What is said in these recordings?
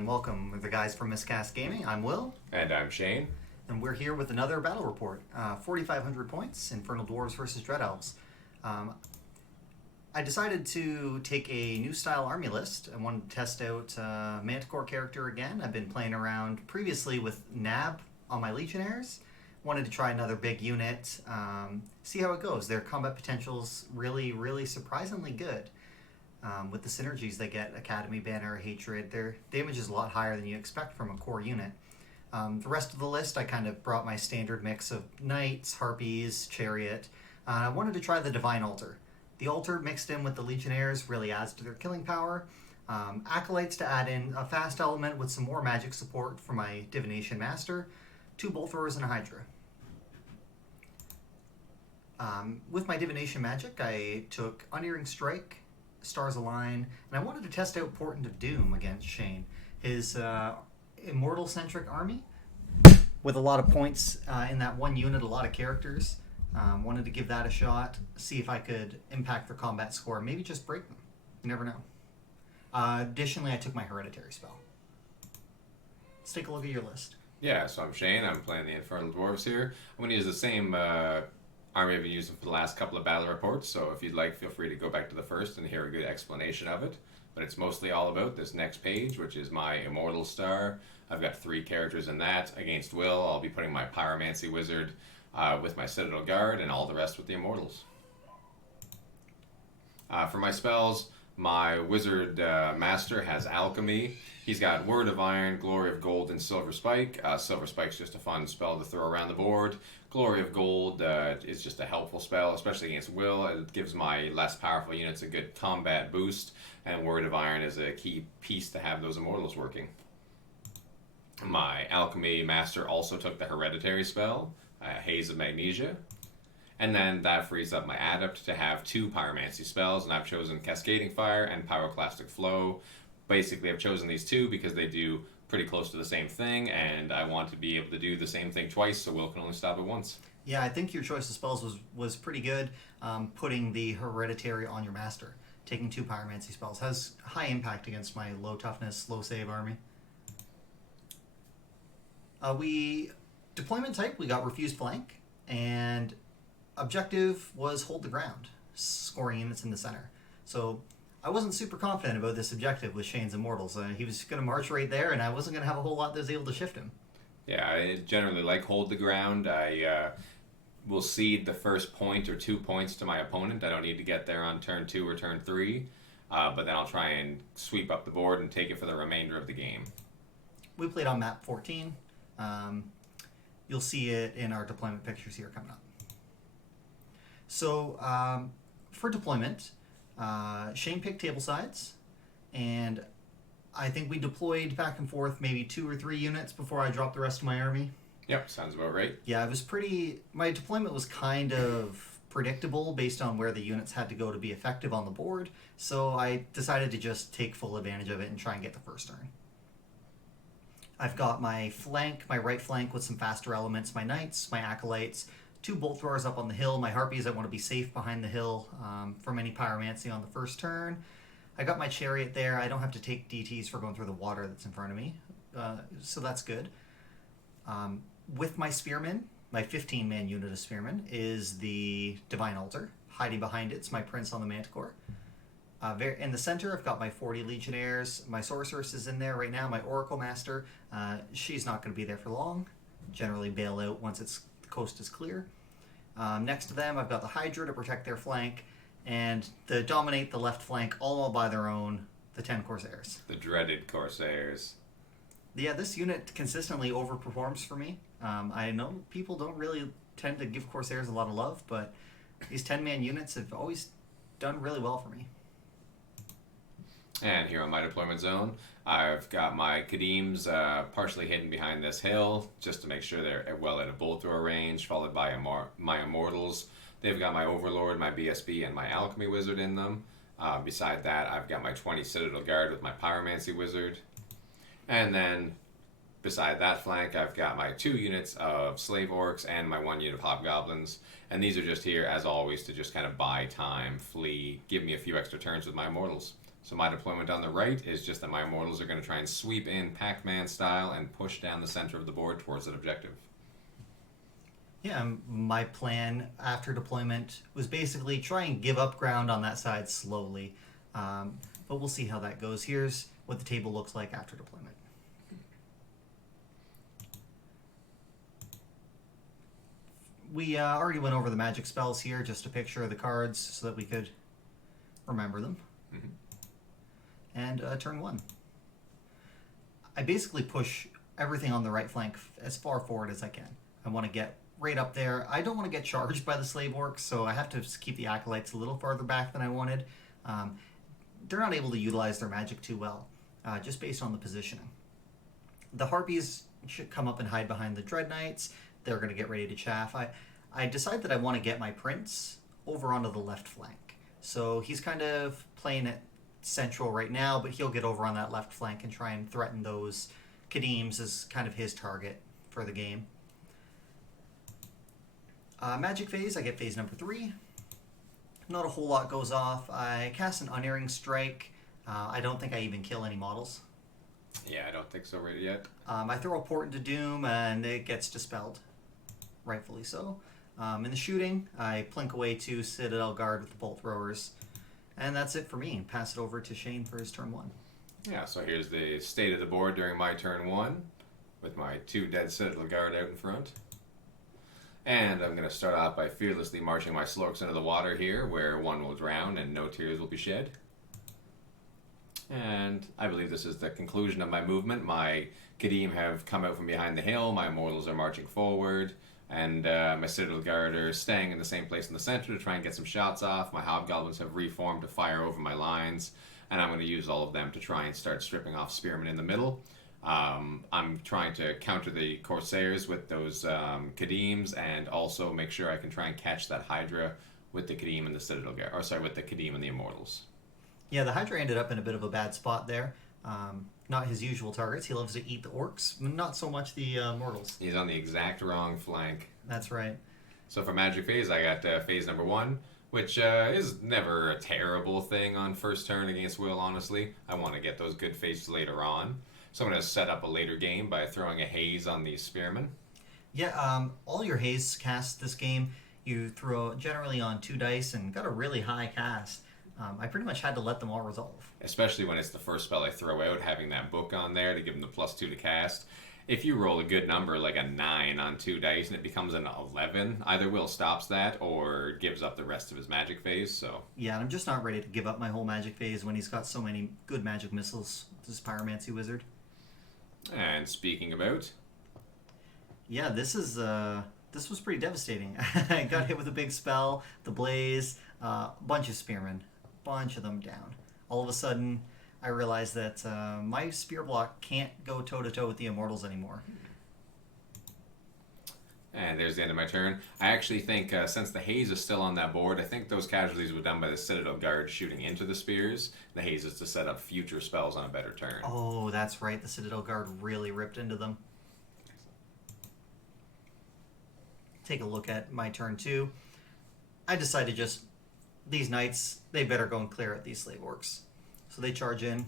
and welcome. We're the guys from Miscast Gaming. I'm Will. And I'm Shane. And we're here with another battle report. 4,500 points, Infernal Dwarves versus Dread Elves. I decided to take a new style army list. I wanted to test out Manticore character again. I've been playing around previously with Nab on my Legionnaires. Wanted to try another big unit, see how it goes. Their combat potential's really surprisingly good. With the synergies they get, Academy, Banner, Hatred, their damage is a lot higher than you expect from a core unit. The rest of the list, I kind of brought my standard mix of Knights, Harpies, Chariot. I wanted to try the Divine Altar. The Altar mixed in with the Legionnaires really adds to their killing power. Acolytes to add in a fast element with some more magic support for my Divination Master. 2 Bolt Throwers and a Hydra. With my Divination Magic, I took Unearing Strike, Stars Align, and I wanted to test out Portent of Doom against Shane. His Immortal-centric army, with a lot of points in that one unit, a lot of characters. Wanted to give that a shot, see if I could impact their combat score, maybe just break them. You never know. Additionally, I took my Hereditary spell. Let's take a look at your list. Yeah, so I'm Shane. I'm playing the Infernal Dwarves here. I'm going to use the same army I've been using for the last couple of battle reports, so if you'd like, feel free to go back to the first and hear a good explanation of it. But it's mostly all about this next page, which is my Immortal Star. I've got 3 characters in that. Against Will, I'll be putting my Pyromancy Wizard with my Citadel Guard and all the rest with the Immortals. For my spells, my Wizard Master has Alchemy. He's got Word of Iron, Glory of Gold, and Silver Spike. Silver Spike's just a fun spell to throw around the board. Glory of Gold is just a helpful spell, especially against Will. It gives my less powerful units a good combat boost, and Word of Iron is a key piece to have those Immortals working. My Alchemy Master also took the Hereditary spell, Haze of Magnesia. And then that frees up my Adept to have 2 Pyromancy spells, and I've chosen Cascading Fire and Pyroclastic Flow. Basically, I've chosen these 2 because they do pretty close to the same thing, and I want to be able to do the same thing twice, so Will can only stop it once. Yeah, I think your choice of spells was pretty good. Putting the Hereditary on your Master. Taking 2 Pyromancy spells has high impact against my low toughness, low save army. Deployment type, we got Refused Flank, and objective was Hold the Ground, scoring units in the center. So I wasn't super confident about this objective with Shane's Immortals. He was going to march right there, and I wasn't going to have a whole lot that was able to shift him. Yeah, I generally like Hold the Ground. I will cede the first point or 2 points to my opponent. I don't need to get there on turn 2 or turn 3, but then I'll try and sweep up the board and take it for the remainder of the game. We played on map 14. You'll see it in our deployment pictures here coming up. So for deployment, Shane picked table sides, and I think we deployed back and forth maybe 2 or 3 units before I dropped the rest of my army. Yep, sounds about right. Yeah, it was my deployment was kind of predictable based on where the units had to go to be effective on the board, so I decided to just take full advantage of it and try and get the first turn. I've got my right flank with some faster elements, my Knights, my Acolytes, 2 Bolt Throwers up on the hill, my Harpies, I want to be safe behind the hill from any Pyromancy on the first turn. I got my Chariot there, I don't have to take DTs for going through the water that's in front of me, so that's good. With my Spearmen, my 15-man unit of Spearmen is the Divine Altar. Hiding behind it's my Prince on the Manticore. In the center, I've got my 40 Legionnaires. My Sorceress is in there right now. My Oracle Master, she's not going to be there for long. Generally bail out once the coast is clear. Next to them, I've got the Hydra to protect their flank, and to dominate the left flank all by their own, the 10 Corsairs. The dreaded Corsairs. Yeah, this unit consistently overperforms for me. I know people don't really tend to give Corsairs a lot of love, but these 10-man units have always done really well for me. And here on my deployment zone, I've got my Kadeems partially hidden behind this hill, just to make sure they're well at a bolt thrower range, followed by my Immortals. They've got my Overlord, my BSB, and my Alchemy Wizard in them. Beside that, I've got my 20 Citadel Guard with my Pyromancy Wizard. And then, beside that flank, I've got my 2 units of Slave Orcs and my 1 unit of Hobgoblins. And these are just here, as always, to just kind of buy time, flee, give me a few extra turns with my Immortals. So my deployment on the right is just that my Immortals are going to try and sweep in Pac-Man style and push down the center of the board towards that objective. Yeah, my plan after deployment was basically try and give up ground on that side slowly. But we'll see how that goes. Here's what the table looks like after deployment. We already went over the magic spells here, just a picture of the cards so that we could remember them. Mm-hmm. And turn 1. I basically push everything on the right flank as far forward as I can. I want to get right up there. I don't want to get charged by the slave orcs, so I have to keep the acolytes a little farther back than I wanted. They're not able to utilize their magic too well, just based on the positioning. The harpies should come up and hide behind the dread knights. They're going to get ready to chaff. I decide that I want to get my prince over onto the left flank. So he's kind of playing it central right now, but he'll get over on that left flank and try and threaten those Kadims as kind of his target for the game. Magic phase, I get phase number 3. Not a whole lot goes off. I cast an Unerring Strike. I don't think I even kill any models. Yeah, I don't think so right yet. I throw a Portent to Doom and it gets dispelled. Rightfully so. In the shooting, I plink away 2 Citadel Guard with the Bolt Throwers. And that's it for me. Pass it over to Shane for his turn 1. Yeah, so here's the state of the board during my turn 1, with my 2 dead Citadel Guard out in front. And I'm going to start off by fearlessly marching my Slorks into the water here, where 1 will drown and no tears will be shed. And I believe this is the conclusion of my movement. My Kadim have come out from behind the hill, my Immortals are marching forward, and my Citadel Guard are staying in the same place in the center to try and get some shots off. My Hobgoblins have reformed to fire over my lines, and I'm going to use all of them to try and start stripping off Spearmen in the middle. I'm trying to counter the Corsairs with those Kadims, and also make sure I can try and catch that Hydra with the Kadim and the Citadel Guard, or sorry, with the Kadim and the Immortals. Yeah, the Hydra ended up in a bit of a bad spot there. Not his usual targets. He loves to eat the orcs, not so much the mortals. He's on the exact wrong flank. That's right. So for magic phase, I got phase number 1, which is never a terrible thing on first turn against Will, honestly. I want to get those good phases later on. So I'm going to set up a later game by throwing a haze on these Spearmen. Yeah, all your haze casts this game, you throw generally on 2 dice and got a really high cast. I pretty much had to let them all resolve. Especially when it's the first spell I throw out, having that book on there to give them the +2 to cast. If you roll a good number, like a 9 on 2 dice, and it becomes an 11, either Will stops that or gives up the rest of his magic phase, so... Yeah, and I'm just not ready to give up my whole magic phase when he's got so many good magic missiles, this Pyromancy Wizard. And speaking about... Yeah, this was pretty devastating. I got hit with a big spell, the Blaze, bunch of Spearmen. Bunch of them down. All of a sudden, I realized that my spear block can't go toe-to-toe with the Immortals anymore. And there's the end of my turn. I actually think, since the haze is still on that board, I think those casualties were done by the Citadel Guard shooting into the spears. The haze is to set up future spells on a better turn. Oh, that's right. The Citadel Guard really ripped into them. Take a look at my turn 2. I decided just... These knights, they better go and clear out these slave orcs. So they charge in,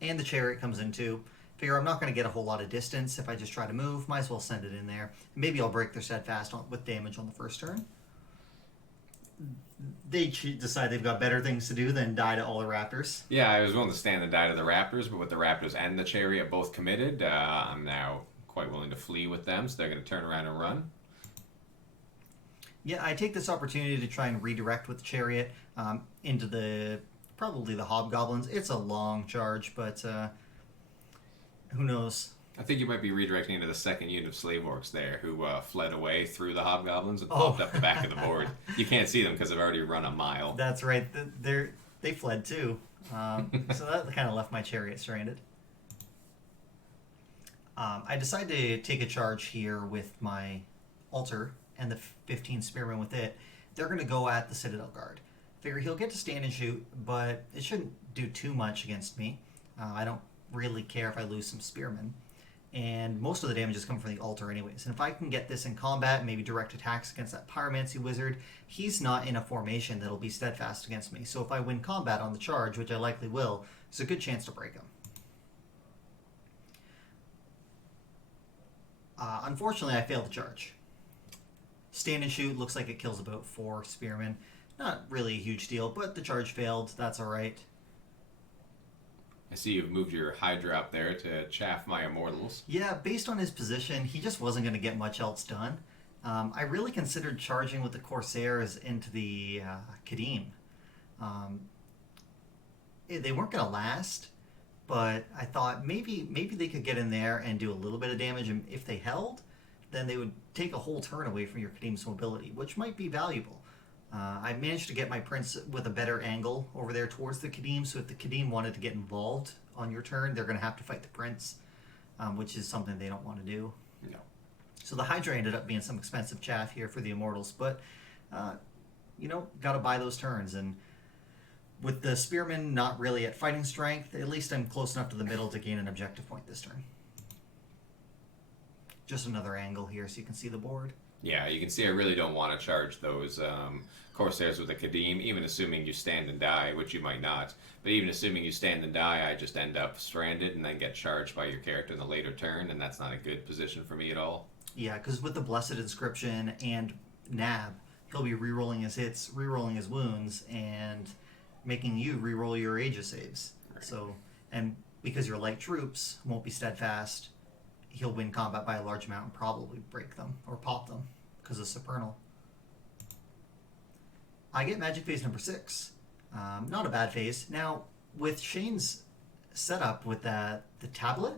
and the chariot comes in too. Figure I'm not going to get a whole lot of distance if I just try to move. Might as well send it in there. Maybe I'll break their steadfast with damage on the first turn. They decide they've got better things to do than die to all the raptors. Yeah, I was willing to stand and die to the raptors, but with the raptors and the chariot both committed, I'm now quite willing to flee with them, so they're going to turn around and run. Yeah, I take this opportunity to try and redirect with the chariot into probably the hobgoblins. It's a long charge, but who knows? I think you might be redirecting into the second unit of slave orcs there, who fled away through the hobgoblins and popped up the back of the board. You can't see them because they've already run a mile. That's right. They fled too. So that kind of left my chariot stranded. I decide to take a charge here with my altar and the 15 spearmen with it. They're going to go at the Citadel Guard. Figure he'll get to stand and shoot, but it shouldn't do too much against me. I don't really care if I lose some spearmen. and most of the damage is coming from the altar anyways. And if I can get this in combat, maybe direct attacks against that Pyromancy Wizard, he's not in a formation that'll be steadfast against me. So if I win combat on the charge, which I likely will, there's a good chance to break him. Unfortunately, I failed the charge. Stand and shoot looks like it kills about 4 spearmen. Not really a huge deal, but the charge failed. That's alright. I see you've moved your Hydra up there to chaff my Immortals. Yeah, based on his position, he just wasn't going to get much else done. I really considered charging with the Corsairs into the Kadim. They weren't going to last, but I thought maybe they could get in there and do a little bit of damage, and if they held, then they would take a whole turn away from your Kadim's mobility, which might be valuable. I managed to get my prince with a better angle over there towards the Kadim, so if the Kadim wanted to get involved on your turn, they're going to have to fight the prince, which is something they don't want to do. No. So the Hydra ended up being some expensive chaff here for the Immortals, but, got to buy those turns. And with the Spearmen not really at fighting strength, at least I'm close enough to the middle to gain an objective point this turn. Just another angle here so you can see the board. Yeah, you can see I really don't want to charge those Corsairs with a Kadim, even assuming you stand and die, which you might not. But even assuming you stand and die, I just end up stranded and then get charged by your character in the later turn, and that's not a good position for me at all. Yeah, because with the Blessed Inscription and Nab, he'll be rerolling his hits, rerolling his wounds, and making you reroll your Aegis saves. Right. So, and because your light troops won't be steadfast, he'll win combat by a large amount and probably break them or pop them because of Supernal. I get Magic Phase number 6. Not a bad phase. Now, with Shane's setup with the tablet,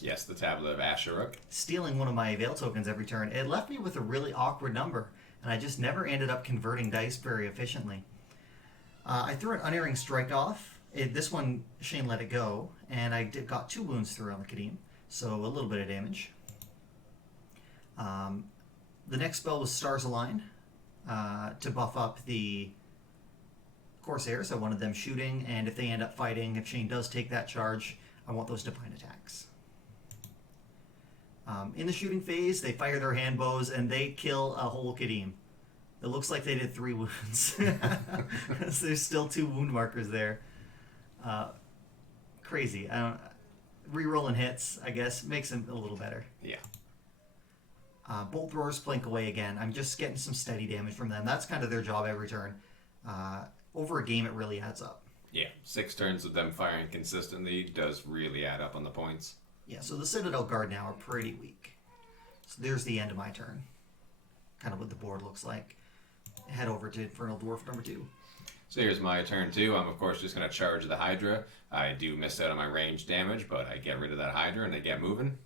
Yes, the Tablet of Asheruk. stealing one of my Veil tokens every turn, it left me with a really awkward number, and I just never ended up converting dice very efficiently. I threw an Unerring Strike off. This one, Shane let it go, and I got 2 wounds through on the Kadim, so a little bit of damage. The next spell was Stars Align to buff up the Corsairs. I wanted them shooting, and if they end up fighting, if Shane does take that charge, I want those divine attacks. In the shooting phase, they fire their hand bows, and they kill a whole Kadim. It looks like they did 3 wounds. So there's still 2 wound markers there. Crazy. Rerolling hits, I guess, makes them a little better. Yeah. Bolt throwers plink away again. I'm just getting some steady damage from them. That's kind of their job every turn. Over a game, it really adds up. Yeah, 6 turns of them firing consistently does really add up on the points. Yeah, so the Citadel Guard now are pretty weak. So there's the end of my turn. Kind of what the board looks like. Head over to Infernal Dwarf number 2. So here's my turn 2. I'm, of course, just going to charge the Hydra. I do miss out on my range damage, but I get rid of that Hydra and they get moving.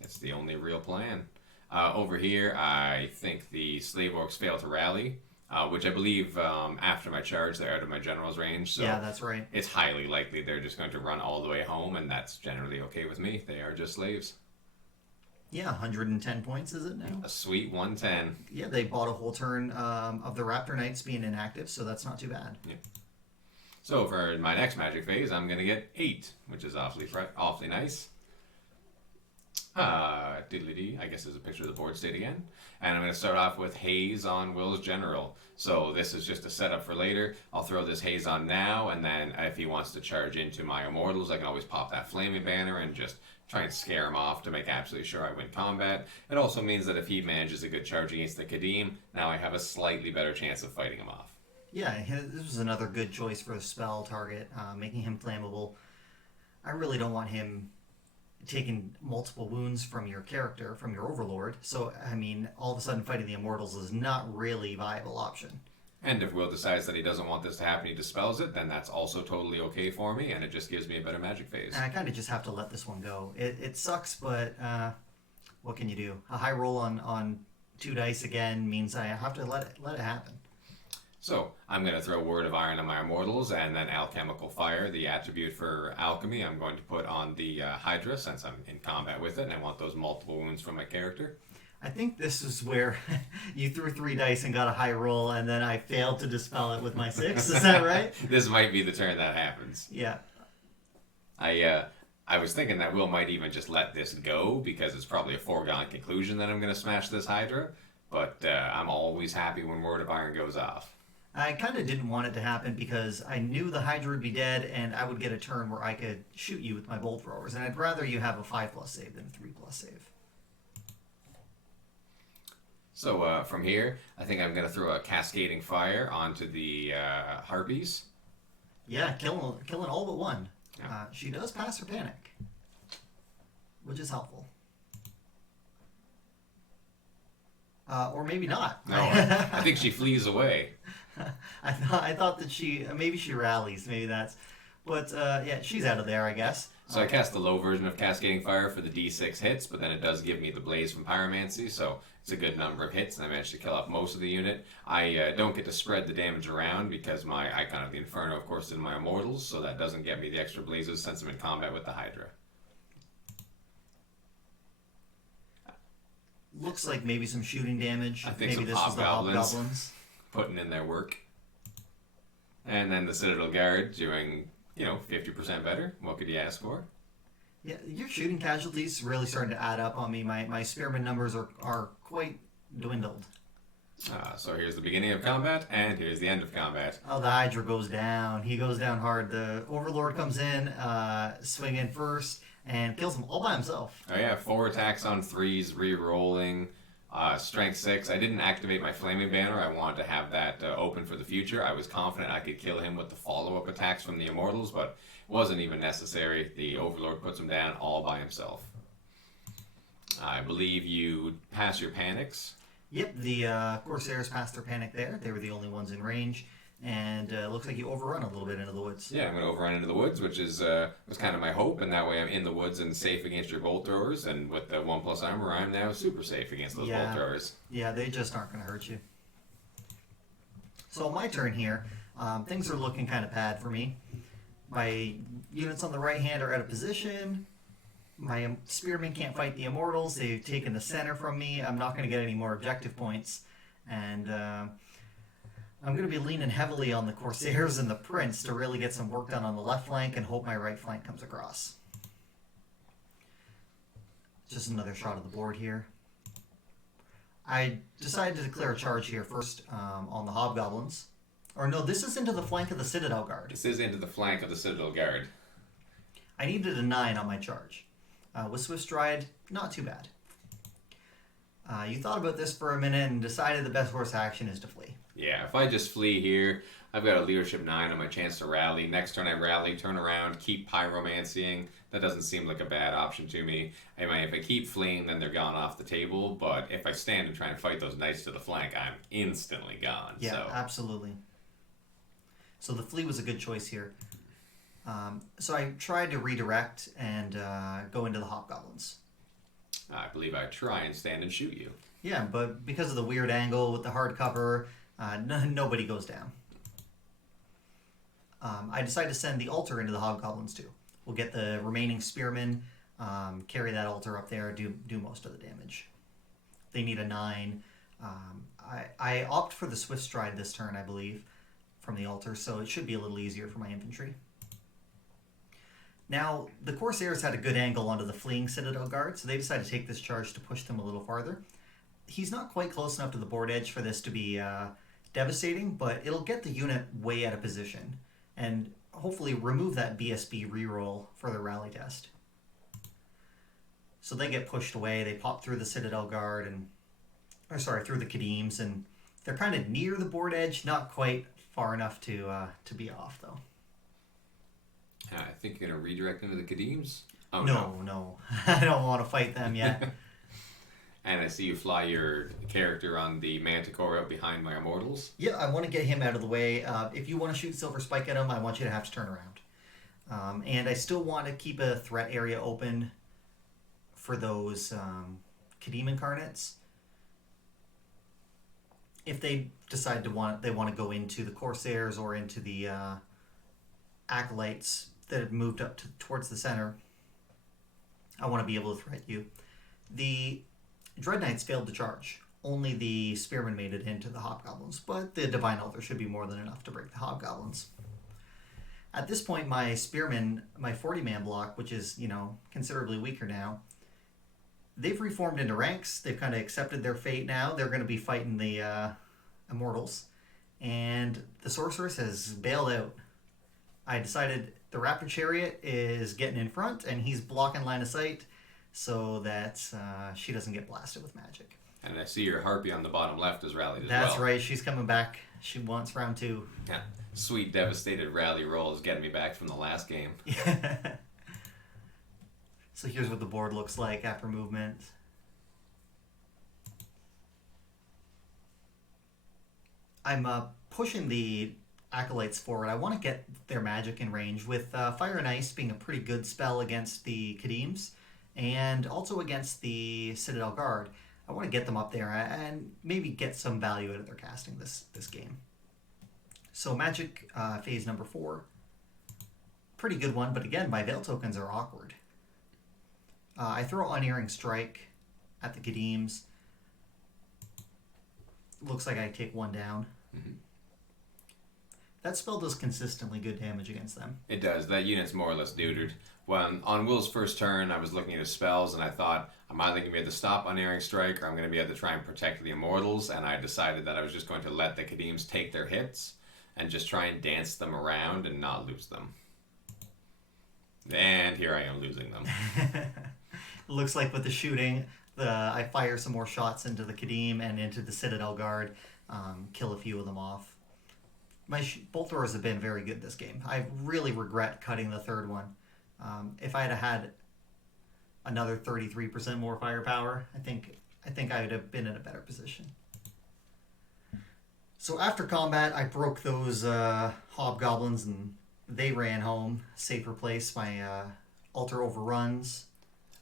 It's the only real plan. Over here, I think the Slave Orcs fail to rally, which I believe after my charge, they're out of my general's range. So Yeah, that's right. it's highly likely they're just going to run all the way home, and that's generally okay with me. They are just slaves. Yeah, 110 points, is it now? A sweet 110. Yeah, they bought a whole turn of the Raptor Knights being inactive, so that's not too bad. Yeah. So for my next magic phase, I'm going to get 8, which is awfully nice. Diddly-dee, I guess there's a picture of the board state again. And I'm going to start off with Haze on Will's General. So this is just a setup for later. I'll throw this Haze on now, and then if he wants to charge into my Immortals, I can always pop that Flaming Banner and just try and scare him off to make absolutely sure I win combat. It also means that if he manages a good charge against the Kadim, now I have a slightly better chance of fighting him off. Yeah, this was another good choice for the spell target, making him flammable. I really don't want him taking multiple wounds from your character, from your Overlord. So, I mean, all of a sudden fighting the Immortals is not really a viable option. And if Will decides that he doesn't want this to happen, he dispels it, then that's also totally okay for me, and it just gives me a better magic phase. And I kind of just have to let this one go. It sucks, but what can you do? A high roll on 2 dice again means I have to let it happen. So, I'm going to throw Word of Iron on my Immortals, and then Alchemical Fire, the attribute for alchemy, I'm going to put on the Hydra, since I'm in combat with it, and I want those multiple wounds from my character. I think this is where you threw 3 dice and got a high roll, and then I failed to dispel it with my 6. Is that right? This might be the turn that happens. Yeah. I I was thinking that Will might even just let this go because it's probably a foregone conclusion that I'm going to smash this Hydra. But I'm always happy when Word of Iron goes off. I kind of didn't want it to happen because I knew the Hydra would be dead and I would get a turn where I could shoot you with my bolt throwers. And I'd rather you have a 5+ save than a 3+ save. So from here, I think I'm going to throw a cascading fire onto the harpies. Yeah, killing all but one. Yeah. She does pass her panic, which is helpful. Or maybe not. No, I think she flees away. I thought that maybe she rallies. Maybe that's. But yeah, she's out of there, I guess. So I cast the low version of Cascading Fire for the D6 hits, but then it does give me the Blaze from Pyromancy, so it's a good number of hits, and I managed to kill off most of the unit. I don't get to spread the damage around because my Icon of the Inferno, of course, is in my Immortals, so that doesn't get me the extra Blazes since I'm in combat with the Hydra. Looks like maybe some shooting damage. I think maybe some this was the hobgoblins. hobgoblins. Putting in their work. And then the Citadel Guard doing, 50% better. What could you ask for? Yeah, your shooting casualties really starting to add up on me. My spearman numbers are quite dwindled. So here's the beginning of combat, and here's the end of combat. Oh, the Hydra goes down. He goes down hard. The Overlord comes in, swinging first, and kills him all by himself. Oh yeah, 4 attacks on 3s, re-rolling. Strength 6. I didn't activate my Flaming Banner. I wanted to have that open for the future. I was confident I could kill him with the follow-up attacks from the Immortals, but it wasn't even necessary. The Overlord puts him down all by himself. I believe you pass your panics. Yep, the Corsairs passed their panic there. They were the only ones in range. And looks like you overrun a little bit into the woods. Yeah, I'm going to overrun into the woods, which was kind of my hope, and that way I'm in the woods and safe against your bolt throwers, and with the 1+ armor, I'm now super safe against those bolt throwers. Yeah, they just aren't going to hurt you. So my turn here, things are looking kind of bad for me. My units on the right hand are out of position. My spearmen can't fight the Immortals. They've taken the center from me. I'm not going to get any more objective points. And I'm going to be leaning heavily on the Corsairs and the Prince to really get some work done on the left flank and hope my right flank comes across. Just another shot of the board here. I decided to declare a charge here first on the Hobgoblins. Or no, this is into the flank of the Citadel Guard. This is into the flank of the Citadel Guard. I needed a 9 on my charge. With Swift Stride, not too bad. You thought about this for a minute and decided the best course of action is to flee. Yeah, if I just flee here, I've got a leadership 9 on my chance to rally. Next turn I rally, turn around, keep pyromancying. That doesn't seem like a bad option to me. I mean, if I keep fleeing, then they're gone off the table. But if I stand and try and fight those knights to the flank, I'm instantly gone. Yeah, so. Absolutely. So the flee was a good choice here. So I tried to redirect and go into the Hobgoblins. I believe I try and stand and shoot you. Yeah, but because of the weird angle with the hard cover, nobody goes down. I decided to send the altar into the Hobgoblins too. We'll get the remaining spearmen, carry that altar up there, do most of the damage. They need a 9. I opt for the Swift Stride this turn, I believe, from the altar, so it should be a little easier for my infantry. Now, the Corsairs had a good angle onto the fleeing Citadel Guard, so they decided to take this charge to push them a little farther. He's not quite close enough to the board edge for this to be devastating, but it'll get the unit way out of position, and hopefully remove that BSB reroll for the rally test. So they get pushed away, they pop through the Citadel Guard, through the Kadims, and they're kind of near the board edge, not quite far enough to be off, though. I think you're going to redirect into the Kadims? Oh, No. I don't want to fight them yet. And I see you fly your character on the Manticore out behind my Immortals. Yeah, I want to get him out of the way. If you want to shoot Silver Spike at him, I want you to have to turn around. And I still want to keep a threat area open for those Kadim incarnates. If they decide they want to go into the Corsairs or into the Acolytes that have moved up towards the center, I want to be able to threat you. The Dread Knights failed to charge. Only the Spearmen made it into the Hobgoblins, but the Divine Altar should be more than enough to break the Hobgoblins. At this point, my Spearmen, my 40-man block, which is, considerably weaker now, they've reformed into ranks. They've kind of accepted their fate now. They're going to be fighting the Immortals. And the Sorceress has bailed out. I decided the Raptor Chariot is getting in front, and he's blocking line of sight so that she doesn't get blasted with magic. And I see your Harpy on the bottom left is rallied as well. That's right. She's coming back. She wants round 2. Yeah. Sweet, devastated rally roll is getting me back from the last game. So here's what the board looks like after movement. I'm pushing the Acolytes forward. I want to get their magic in range, with Fire and Ice being a pretty good spell against the Kadims, and also against the Citadel Guard. I want to get them up there and maybe get some value out of their casting this game. So magic phase number 4. Pretty good one, but again, my Veil tokens are awkward. I throw Unerring Strike at the Kadims. Looks like I take 1 down. Mm-hmm. That spell does consistently good damage against them. It does. That unit's more or less neutered. When on Will's first turn, I was looking at his spells, and I thought, I'm either going to be able to stop Unerring Strike, or I'm going to be able to try and protect the Immortals, and I decided that I was just going to let the Kadims take their hits, and just try and dance them around and not lose them. And here I am losing them. Looks like with the shooting, I fire some more shots into the Kadim and into the Citadel Guard, kill a few of them off. My bolt throwers have been very good this game. I really regret cutting the third one. If I had another 33% more firepower, I think I would have been in a better position. So after combat, I broke those hobgoblins and they ran home. Safer place. My altar overruns.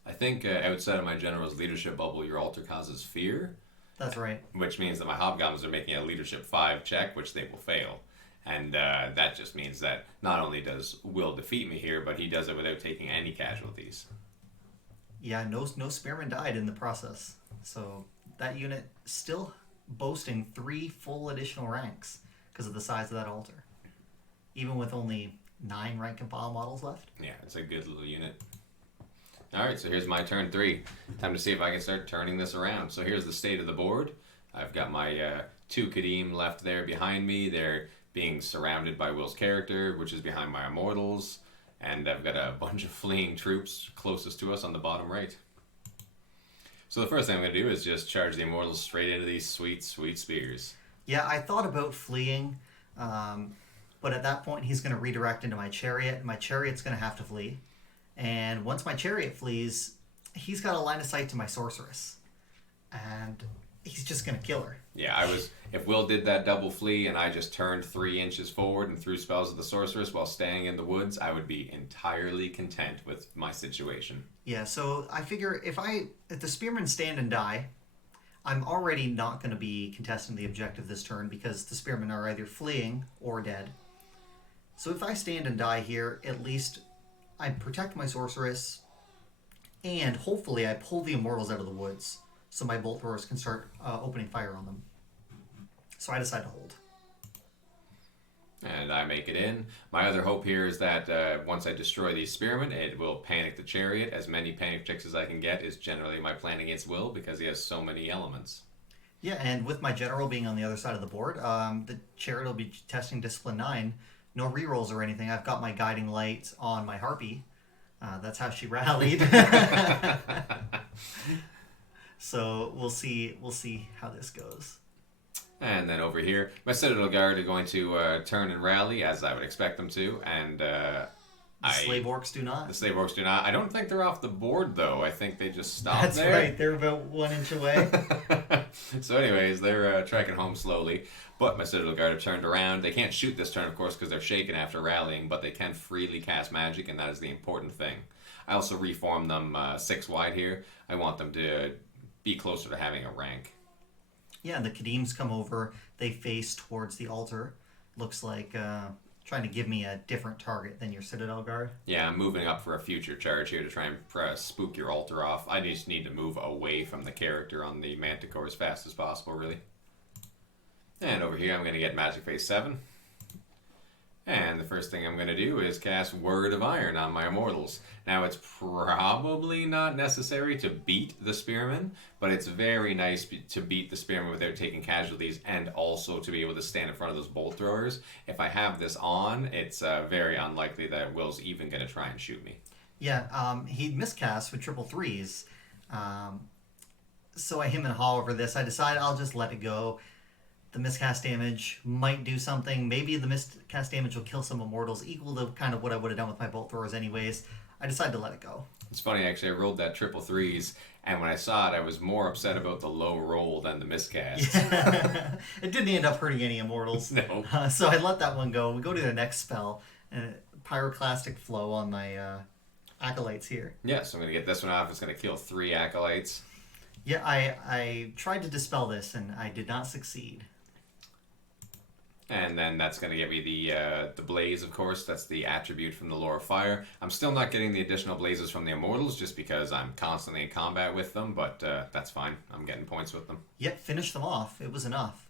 I think outside of my general's leadership bubble, your altar causes fear. That's right. Which means that my hobgoblins are making a leadership 5 check, which they will fail. And that just means that not only does Will defeat me here, but he does it without taking any casualties. Yeah, no Spearmen died in the process. So that unit still boasting 3 full additional ranks because of the size of that altar. Even with only 9 rank and file models left. Yeah, it's a good little unit. Alright, so here's my turn 3. Time to see if I can start turning this around. So here's the state of the board. I've got my 2 Kadim left there behind me. They're being surrounded by Will's character, which is behind my Immortals. And I've got a bunch of fleeing troops closest to us on the bottom right. So the first thing I'm going to do is just charge the Immortals straight into these sweet, sweet spears. Yeah, I thought about fleeing, but at that point he's going to redirect into my chariot. My chariot's going to have to flee. And once my chariot flees, he's got a line of sight to my sorceress. And he's just going to kill her. Yeah, if Will did that double flee and I just turned 3 inches forward and threw spells at the sorceress while staying in the woods, I would be entirely content with my situation. Yeah, so I figure if the spearmen stand and die, I'm already not going to be contesting the objective this turn because the spearmen are either fleeing or dead. So if I stand and die here, at least I protect my sorceress, and hopefully I pull the Immortals out of the woods so my bolt throwers can start opening fire on them. So I decide to hold. And I make it in. My other hope here is that once I destroy these spearmen, it will panic the chariot. As many panic checks as I can get is generally my plan against Will because he has so many elements. Yeah, and with my general being on the other side of the board, the chariot will be testing Discipline 9. No rerolls or anything. I've got my Guiding Light on my Harpy. That's how she rallied. So we'll see how this goes. And then over here, my Citadel Guard are going to turn and rally, as I would expect them to, and the Slave Orcs do not. The Slave Orcs do not. I don't think they're off the board, though. I think they just stopped That's there. That's right. They're about 1 inch away. So anyways, they're trekking home slowly. But my Citadel Guard have turned around. They can't shoot this turn, of course, because they're shaken after rallying, but they can freely cast magic, and that is the important thing. I also reform them 6 wide here. I want them to be closer to having a rank. Yeah, and the Kadims come over. They face towards the altar. Looks like trying to give me a different target than your Citadel Guard. Yeah, I'm moving up for a future charge here to try and spook your altar off. I just need to move away from the character on the Manticore as fast as possible, really. And over here, I'm going to get Magic Phase 7. And the first thing I'm going to do is cast Word of Iron on my Immortals. Now, it's probably not necessary to beat the Spearman, but it's very nice to beat the Spearman without taking casualties and also to be able to stand in front of those bolt throwers. If I have this on, it's very unlikely that Will's even going to try and shoot me. Yeah, he miscast with triple threes. So I him and haw over this. I decided I'll just let it go. The miscast damage might do something. Maybe the miscast damage will kill some Immortals, equal to kind of what I would have done with my bolt throwers anyways. I decided to let it go. It's funny, actually, I rolled that triple threes, and when I saw it, I was more upset about the low roll than the miscast. Yeah. It didn't end up hurting any Immortals. No. So I let that one go. We go to the next spell. Pyroclastic Flow on my Acolytes here. Yeah, so I'm going to get this one off. It's going to kill 3 Acolytes. Yeah, I tried to dispel this, and I did not succeed. And then that's going to get me the blaze, of course. That's the attribute from the Lore of Fire. I'm still not getting the additional blazes from the Immortals just because I'm constantly in combat with them, but that's fine. I'm getting points with them. Yep, finish them off. It was enough.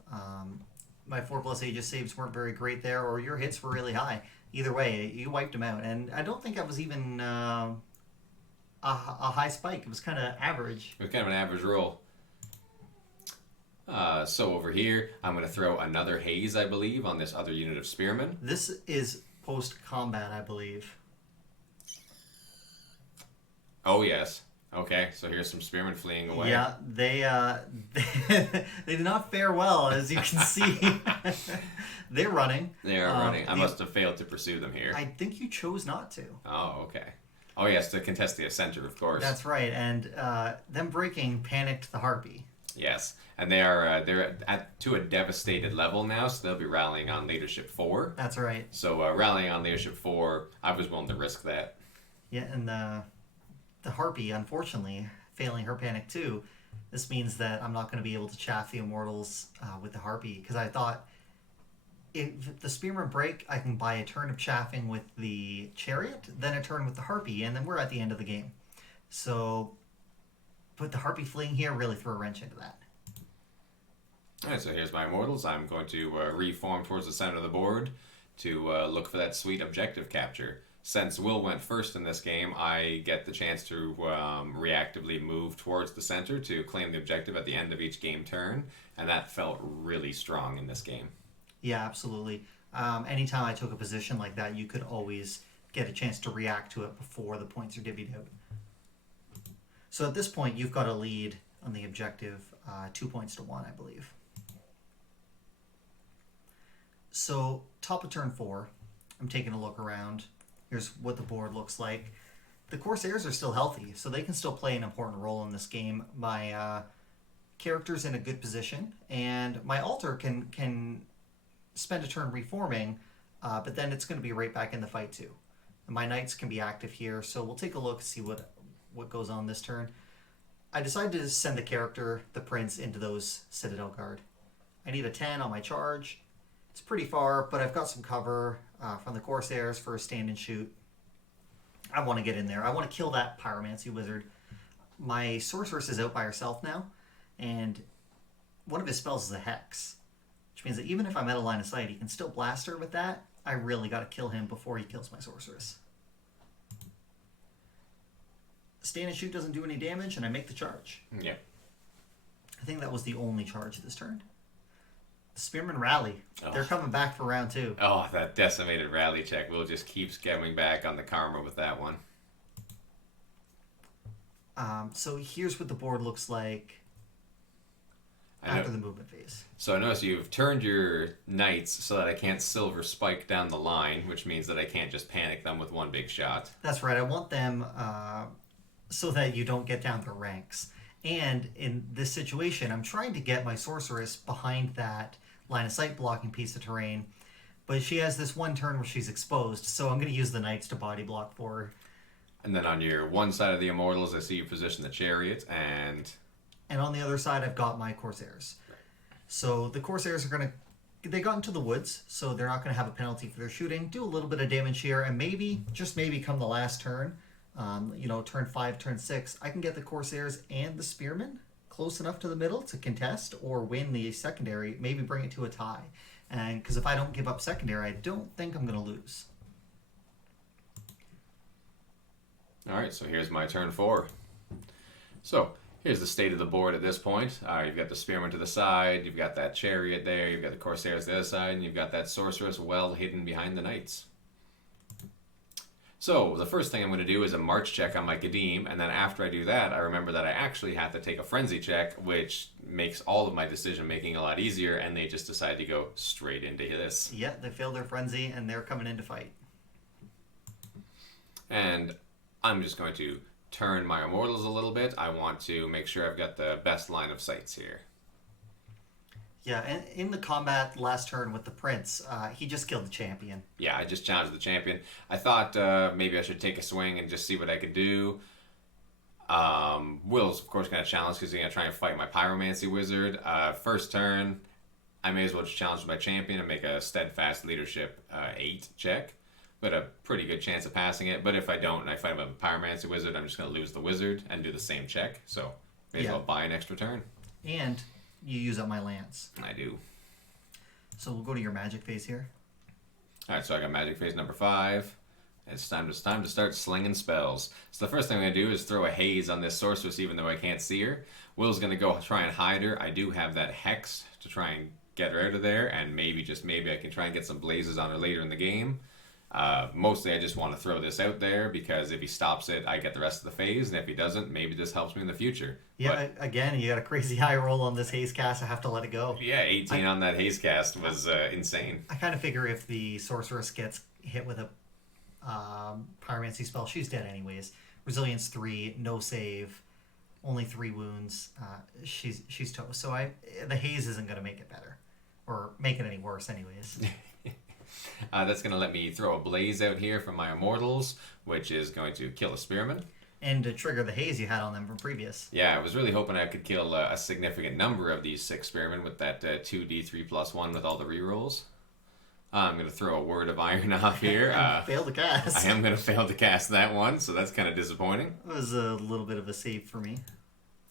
My 4+ Aegis saves weren't very great there, or your hits were really high. Either way, you wiped them out. And I don't think that was even a high spike. It was kind of average. It was kind of an average roll. So over here, I'm going to throw another Haze, I believe, on this other unit of Spearmen. This is post-combat, I believe. Oh, yes. Okay, so here's some Spearmen fleeing away. Yeah, they did not fare well, as you can see. They're running. They are running. I must have failed to pursue them here. I think you chose not to. Oh, okay. Oh, yes, to contest the center, of course. That's right, and them breaking panicked the Harpy. Yes, and they're to a devastated level now, so they'll be rallying on Leadership 4. That's right. So rallying on Leadership 4, I was willing to risk that. Yeah, and the Harpy, unfortunately, failing her panic too. This means that I'm not going to be able to chaff the Immortals with the Harpy, because I thought if the Spearmen break, I can buy a turn of chaffing with the Chariot, then a turn with the Harpy, and then we're at the end of the game. So, but the Harpy fleeing here really threw a wrench into that. Alright, so here's my Immortals. I'm going to reform towards the center of the board to look for that sweet objective capture. Since Will went first in this game, I get the chance to reactively move towards the center to claim the objective at the end of each game turn, and that felt really strong in this game. Yeah, absolutely. Anytime I took a position like that, you could always get a chance to react to it before the points are divvied out. So at this point, you've got a lead on the objective, 2 points to 1, I believe. So, top of turn 4, I'm taking a look around. Here's what the board looks like. The Corsairs are still healthy, so they can still play an important role in this game. My character's in a good position, and my altar can spend a turn reforming, but then it's going to be right back in the fight too. And my knights can be active here, so we'll take a look, see what goes on this turn. I decided to send the character, the prince, into those Citadel Guard. I need a 10 on my charge. It's pretty far, but I've got some cover from the Corsairs for a stand and shoot. I want to get in there. I want to kill that Pyromancy Wizard. My Sorceress is out by herself now, and one of his spells is a Hex, which means that even if I'm at a line of sight, he can still blast her with that. I really got to kill him before he kills my Sorceress. Stand and shoot doesn't do any damage, and I make the charge. Yeah. I think that was the only charge this turn. The Spearmen rally. Oh. They're coming back for round 2. Oh, that decimated rally check. Will just keeps coming back on the karma with that one. So here's what the board looks like after the movement phase. So I notice you've turned your knights so that I can't silver spike down the line, which means that I can't just panic them with one big shot. That's right. I want them so that you don't get down their ranks. And in this situation, I'm trying to get my Sorceress behind that line of sight blocking piece of terrain, but she has this one turn where she's exposed, so I'm going to use the knights to body block for her. And then on your one side of the Immortals, I see you position the Chariot, and on the other side, I've got my Corsairs. So the Corsairs are going to... They got into the woods, so they're not going to have a penalty for their shooting. Do a little bit of damage here, and maybe, just maybe, come the last turn, turn 5, turn 6, I can get the Corsairs and the Spearmen close enough to the middle to contest or win the secondary, maybe bring it to a tie. And because if I don't give up secondary, I don't think I'm going to lose. All right, so here's my turn 4. So here's the state of the board at this point. You've got the Spearman to the side, you've got that Chariot there, you've got the Corsairs to the other side, and you've got that Sorceress well hidden behind the Knights. So the first thing I'm going to do is a March check on my Kadim, and then after I do that, I remember that I actually have to take a Frenzy check, which makes all of my decision making a lot easier, and they just decide to go straight into this. Yeah, they failed their Frenzy, and they're coming in to fight. And I'm just going to turn my Immortals a little bit. I want to make sure I've got the best line of sights here. Yeah, and in the combat last turn with the Prince, he just killed the champion. Yeah, I just challenged the champion. I thought maybe I should take a swing and just see what I could do. Will's, of course, going to challenge because he's going to try and fight my Pyromancy Wizard. First turn, I may as well just challenge my champion and make a Steadfast Leadership 8 check. But a pretty good chance of passing it. But if I don't and I fight him with a Pyromancy Wizard, I'm just going to lose the Wizard and do the same check. So may as well buy an extra turn. And you use up my Lance. I do. So we'll go to your magic phase here. All right, so I got magic phase number 5. It's time to start slinging spells. So the first thing I'm going to do is throw a haze on this sorceress, even though I can't see her. Will's going to go try and hide her. I do have that hex to try and get her out of there, and maybe, just maybe, I can try and get some blazes on her later in the game. Mostly I just want to throw this out there because if he stops it, I get the rest of the phase, and if he doesn't, maybe this helps me in the future. Yeah, but, again, you got a crazy high roll on this haze cast. I have to let it go. Yeah, 18 on that haze cast was insane. I kind of figure if the sorceress gets hit with a pyromancy spell, she's dead anyways. Resilience 3, no save, only 3 wounds. She's toast. So the haze isn't going to make it better, or make it any worse anyways. That's going to let me throw a blaze out here from my Immortals, which is going to kill a Spearman. And to trigger the haze you had on them from previous. Yeah, I was really hoping I could kill a significant number of these 6 Spearmen with that 2d3+1 with all the rerolls. I'm going to throw a Word of Iron off here. Failed to cast. I am going to fail to cast that one, so that's kind of disappointing. It was a little bit of a save for me.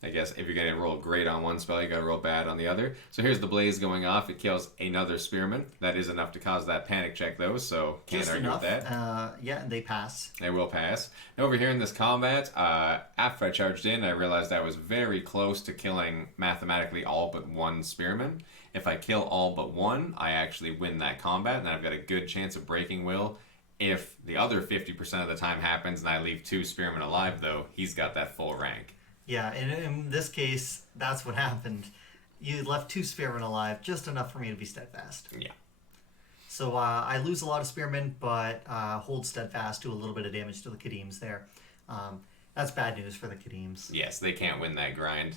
I guess if you're going to roll great on one spell, you got to roll bad on the other. So here's the blaze going off. It kills another Spearman. That is enough to cause that panic check, though, so can't Just argue enough. with that. Yeah, and they pass. They will pass. Now over here in this combat, after I charged in, I realized I was very close to killing mathematically all but one Spearman. If I kill all but one, I actually win that combat, and I've got a good chance of breaking Will. If the other 50% of the time happens and I leave 2 Spearmen alive, though, he's got that full rank. Yeah, and in this case, that's what happened. You left 2 Spearmen alive, just enough for me to be steadfast. Yeah. So I lose a lot of Spearmen, but hold steadfast, do a little bit of damage to the Kadims there. That's bad news for the Kadims. Yes, they can't win that grind.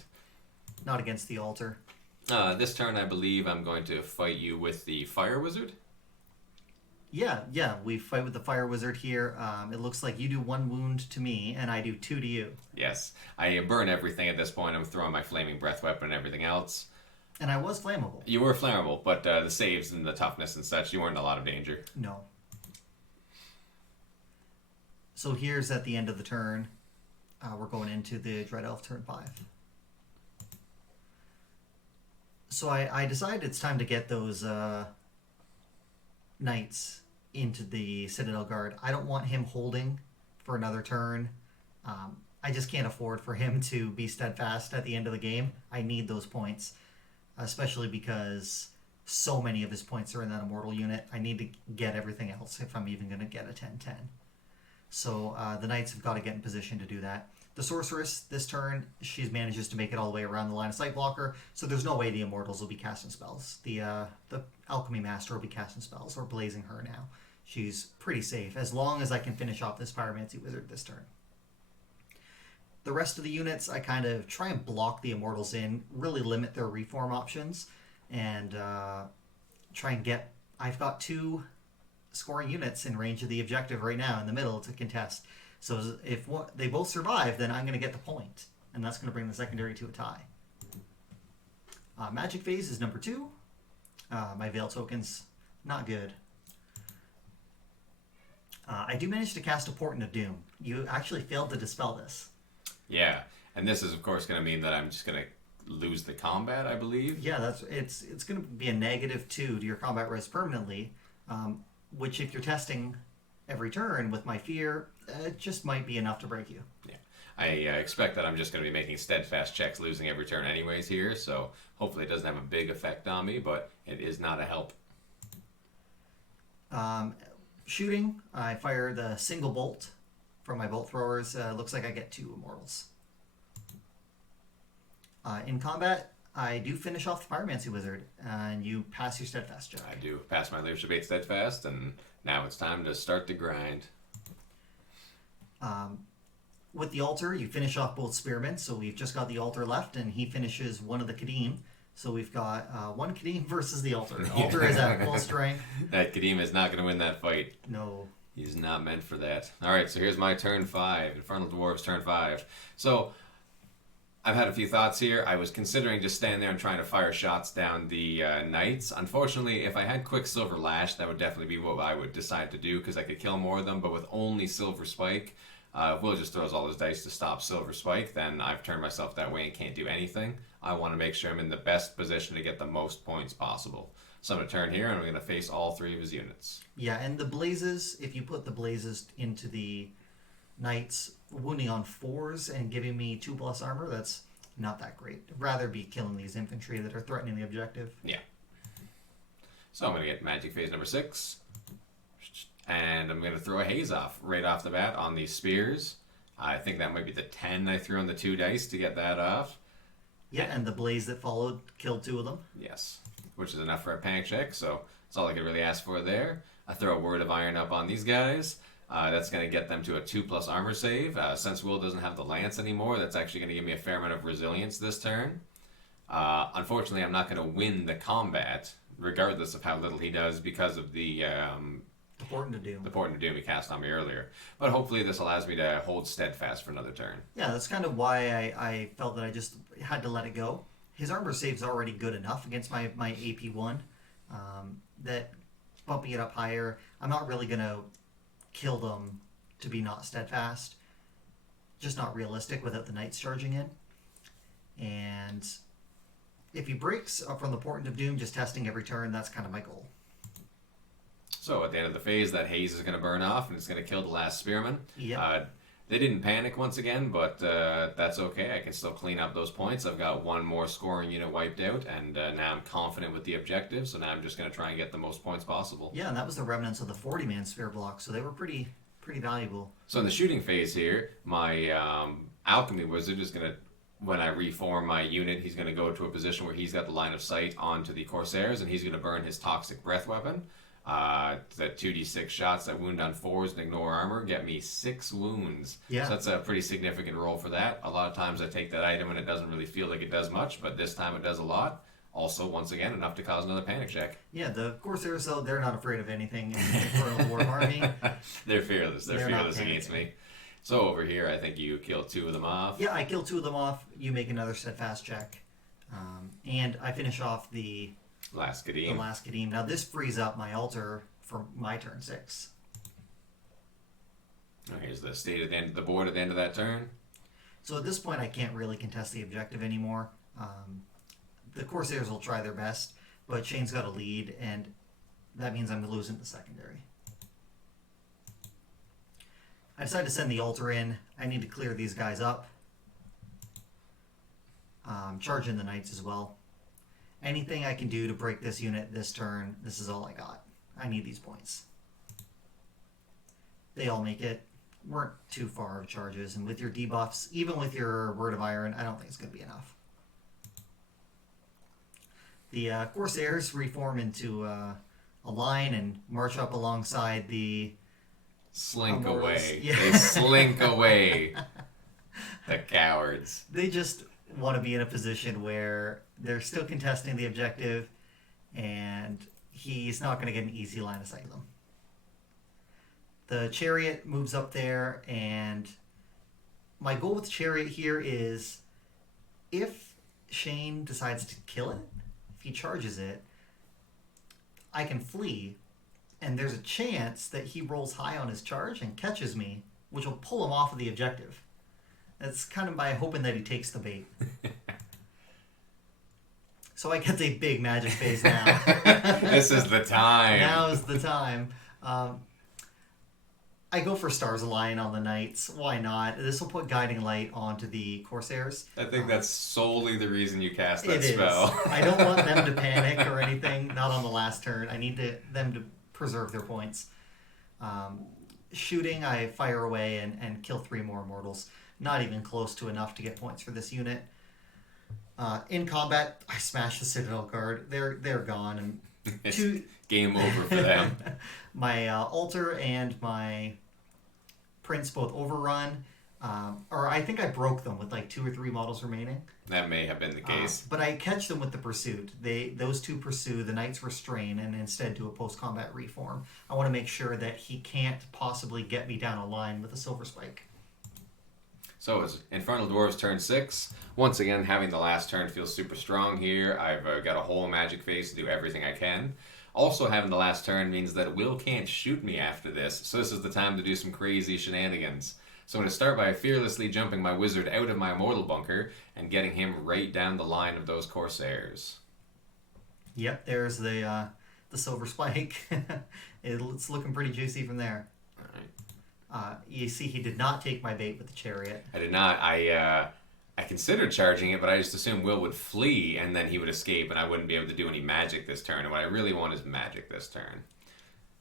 Not against the altar. This turn, I believe I'm going to fight you with the Fire Wizard. Yeah, we fight with the Fire Wizard here. It looks like you do 1 wound to me, and I do 2 to you. Yes. I burn everything at this point. I'm throwing my Flaming Breath Weapon and everything else. And I was flammable. You were flammable, but the saves and the toughness and such, you weren't in a lot of danger. No. So here's at the end of the turn. We're going into the Dread Elf turn 5. So I decided it's time to get those knights into the Citadel Guard. I don't want him holding for another turn. I just can't afford for him to be steadfast at the end of the game. I need those points, especially because so many of his points are in that Immortal unit. I need to get everything else if I'm even going to get a 10-10. So the knights have got to get in position to do that. The sorceress, this turn, she manages to make it all the way around the line of sight blocker, so there's no way the Immortals will be casting spells. The Alchemy Master will be casting spells, or blazing her now. She's pretty safe, as long as I can finish off this Pyromancy Wizard this turn. The rest of the units, I kind of try and block the Immortals in, really limit their reform options, and try and get... I've got 2 scoring units in range of the objective right now in the middle to contest. So if they both survive, then I'm going to get the point, and that's going to bring the secondary to a tie. Magic phase is number 2. My Veil token's not good. I do manage to cast a Portent of Doom. You actually failed to dispel this. Yeah, and this is, of course, going to mean that I'm just going to lose the combat, I believe. Yeah, it's going to be a -2 to your combat res permanently, which if you're testing every turn with my fear, it just might be enough to break you. Yeah. I expect that I'm just going to be making steadfast checks, losing every turn anyways here, so hopefully it doesn't have a big effect on me, but it is not a help. Shooting, I fire the single bolt from my bolt throwers. Looks like I get 2 immortals. In combat, I do finish off the Pyromancy Wizard, and you pass your steadfast check. I do pass my Leadership 8 steadfast, and now it's time to start the grind. With the altar, you finish off both spearmen, so we've just got the altar left, and he finishes one of the Kadim. So we've got one Kadim versus the altar. The altar is at full strength. That Kadim is not going to win that fight. No. He's not meant for that. Alright, so here's my turn 5. Infernal Dwarves turn 5. So, I've had a few thoughts here. I was considering just standing there and trying to fire shots down the knights. Unfortunately, if I had Quicksilver Lash, that would definitely be what I would decide to do, because I could kill more of them, but with only Silver Spike, if Will just throws all his dice to stop Silver Spike, then I've turned myself that way and can't do anything. I want to make sure I'm in the best position to get the most points possible. So I'm going to turn here, and I'm going to face all 3 of his units. Yeah, and the blazes, if you put the blazes into the knights, wounding on 4s and giving me 2+ armor, that's not that great. I'd rather be killing these infantry that are threatening the objective. Yeah. So I'm going to get Magic Phase number 6. And I'm going to throw a haze off right off the bat on these spears. I think that might be the 10 I threw on the 2 dice to get that off. Yeah, and the blaze that followed killed 2 of them. Yes, which is enough for a panic check, so that's all I could really ask for there. I throw a Word of Iron up on these guys. That's going to get them to a 2+ armor save. Since Will doesn't have the lance anymore, that's actually going to give me a fair amount of resilience this turn. Unfortunately, I'm not going to win the combat, regardless of how little he does, because of the Portent of Doom. The Portent of Doom he cast on me earlier. But hopefully this allows me to hold steadfast for another turn. Yeah, that's kind of why I felt that I just had to let it go. His armor save's already good enough against my AP1. That bumping it up higher, I'm not really going to kill them to be not steadfast. Just not realistic without the knights charging in. And if he breaks up from the Portent of Doom, just testing every turn, that's kind of my goal. So at the end of the phase, that haze is going to burn off, and it's going to kill the last spearman. Yeah. They didn't panic once again, but that's okay. I can still clean up those points. I've got 1 more scoring unit wiped out, and now I'm confident with the objective, so now I'm just going to try and get the most points possible. Yeah, and that was the remnants of the 40-man spear block, so they were pretty valuable. So in the shooting phase here, my alchemy wizard is going to, when I reform my unit, he's going to go to a position where he's got the line of sight onto the Corsairs, and he's going to burn his toxic breath weapon. The 2d6 shots that wound on 4s and ignore armor get me 6 wounds. Yeah. So that's a pretty significant roll for that. A lot of times I take that item and it doesn't really feel like it does much, but this time it does a lot. Also, once again, enough to cause another panic check. Yeah, the Corsairs, though, they're not afraid of anything in the Infernal Dwarf army. They're fearless. They're fearless against me. So over here, I think you kill 2 of them off. Yeah, I kill 2 of them off. You make another steadfast check. And I finish off the last Kadim. Now this frees up my altar for my turn 6. Here's the state at the end of the board at the end of that turn. So at this point, I can't really contest the objective anymore. The Corsairs will try their best, but Shane's got a lead, and that means I'm losing the secondary. I decided to send the altar in. I need to clear these guys up. Charge in the knights as well. Anything I can do to break this unit this turn, this is all I got. I need these points. They all make it. Weren't too far of charges, and with your debuffs, even with your Word of Iron, I don't think it's going to be enough. The Corsairs reform into a line and march up alongside the... Slink away. Yeah. They slink away. The cowards. They just want to be in a position where they're still contesting the objective, and he's not going to get an easy line of sight of them. The chariot moves up there, and my goal with the chariot here is if Shane decides to kill it, if he charges it, I can flee, and there's a chance that he rolls high on his charge and catches me, which will pull him off of the objective. That's kind of by hoping that he takes the bait. So I get a big magic phase now. This is the time. Now is the time. I go for Stars Align on the Knights. Why not? This will put Guiding Light onto the Corsairs. I think that's solely the reason you cast that It spell. is. I don't want them to panic or anything. Not on the last turn. I need them to preserve their points. Shooting, I fire away and kill 3 more Immortals. Not even close to enough to get points for this unit. In combat, I smash the Citadel Guard. They're gone. And It's game over for them. My Altar and my Prince both overrun. Or I think I broke them with like 2 or 3 models remaining. That may have been the case. But I catch them with the Pursuit. Those 2 pursue, the Knights restrain, and instead do a post-combat reform. I want to make sure that he can't possibly get me down a line with a Silver Spike. So it's Infernal Dwarves turn 6. Once again, having the last turn feels super strong here. I've got a whole magic phase to do everything I can. Also, having the last turn means that Will can't shoot me after this, so this is the time to do some crazy shenanigans. So I'm going to start by fearlessly jumping my wizard out of my Immortal Bunker and getting him right down the line of those Corsairs. Yep, there's the Silver Spike. It's looking pretty juicy from there. Alright. You see he did not take my bait with the Chariot. I did not. I considered charging it, but I just assumed Will would flee and then he would escape and I wouldn't be able to do any magic this turn. And what I really want is magic this turn.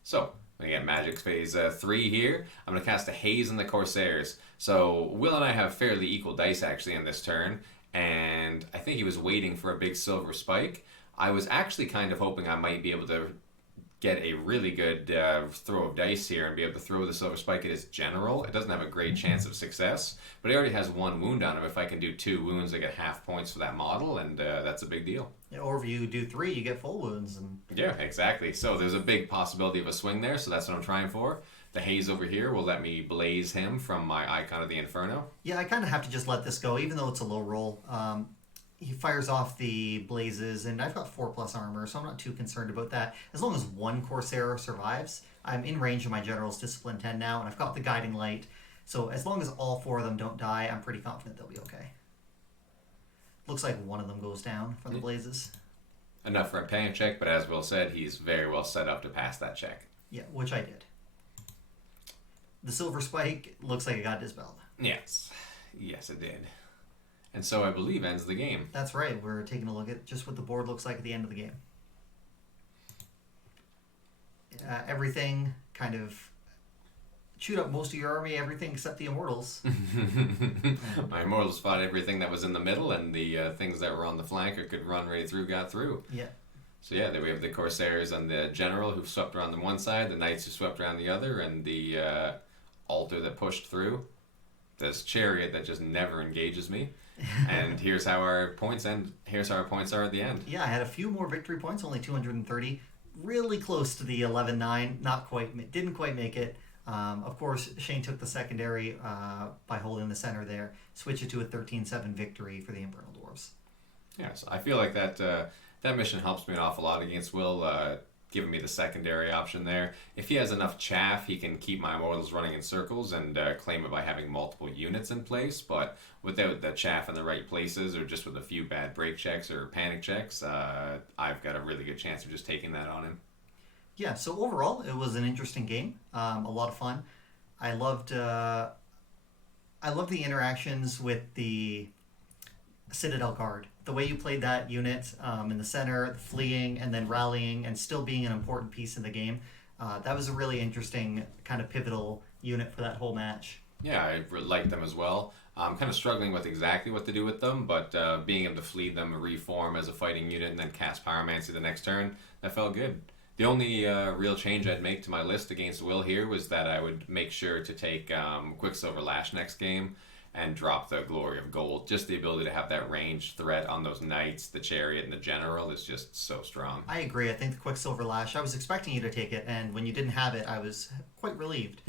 So, I'm going to get magic phase 3 here. I'm going to cast a Haze on the Corsairs. So, Will and I have fairly equal dice actually in this turn. And I think he was waiting for a big silver spike. I was actually kind of hoping I might be able to get a really good throw of dice here and be able to throw the silver spike at his general. It doesn't have a great chance of success, but he already has 1 wound on him. If I can do 2 wounds, I get half points for that model, and that's a big deal. Yeah, or if you do 3, you get full wounds. And Yeah, exactly. So there's a big possibility of a swing there, so that's what I'm trying for. The Haze over here will let me blaze him from my Icon of the Inferno. yeah, I kind of have to just let this go, even though it's a low roll. He fires off the blazes, and I've got 4+ armor, so I'm not too concerned about that. As long as 1 Corsair survives, I'm in range of my General's Discipline 10 now, and I've got the Guiding Light. So as long as all 4 of them don't die, I'm pretty confident they'll be okay. Looks like one of them goes down from the blazes. Enough for a panic check, but as Will said, he's very well set up to pass that check. Yeah, which I did. The Silver Spike looks like it got dispelled. Yes. Yes, it did. And so I believe ends the game. That's right. We're taking a look at just what the board looks like at the end of the game. Everything kind of chewed up most of your army, everything except the Immortals. My Immortals fought everything that was in the middle, and the things that were on the flank or could run right through got through. Yeah. So yeah, there we have the Corsairs and the General who swept around on one side, the Knights who swept around the other, and the Altar that pushed through. This Chariot that just never engages me. And here's how our points end. Here's how our points are at the end. Yeah, I had a few more victory points, only 230. Really close to the 11-9. Not quite, didn't quite make it. Of course, Shane took the secondary by holding the center there. Switch it to a 13-7 victory for the Infernal Dwarves. Yeah, so I feel like that mission helps me an awful lot against Will, giving me the secondary option there. If he has enough chaff, he can keep my Immortals running in circles and claim it by having multiple units in place, but without the chaff in the right places or just with a few bad break checks or panic checks, I've got a really good chance of just taking that on him. Yeah, so overall, it was an interesting game. A lot of fun. I loved the interactions with the Citadel Guard. The way you played that unit in the center, fleeing and then rallying and still being an important piece in the game. That was a really interesting kind of pivotal unit for that whole match. Yeah, I like them as well. I'm kind of struggling with exactly what to do with them, but being able to flee them, reform as a fighting unit, and then cast Pyromancy the next turn, that felt good. The only real change I'd make to my list against Will here was that I would make sure to take Quicksilver Lash next game and drop the Glory of Gold. Just the ability to have that ranged threat on those Knights, the Chariot, and the General is just so strong. I agree. I think the Quicksilver Lash, I was expecting you to take it, and when you didn't have it, I was quite relieved.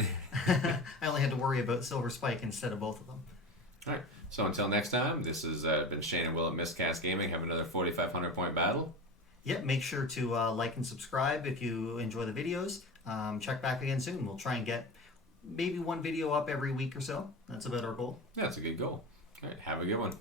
I only had to worry about Silver Spike instead of both of them. All right, so until next time, this has been Shane and Will at Miscast Gaming. Have another 4,500 point battle. Yep, make sure to like and subscribe if you enjoy the videos. Check back again soon. We'll try and get maybe 1 video up every week or so. That's about our goal. Yeah, that's a good goal. All right, have a good one.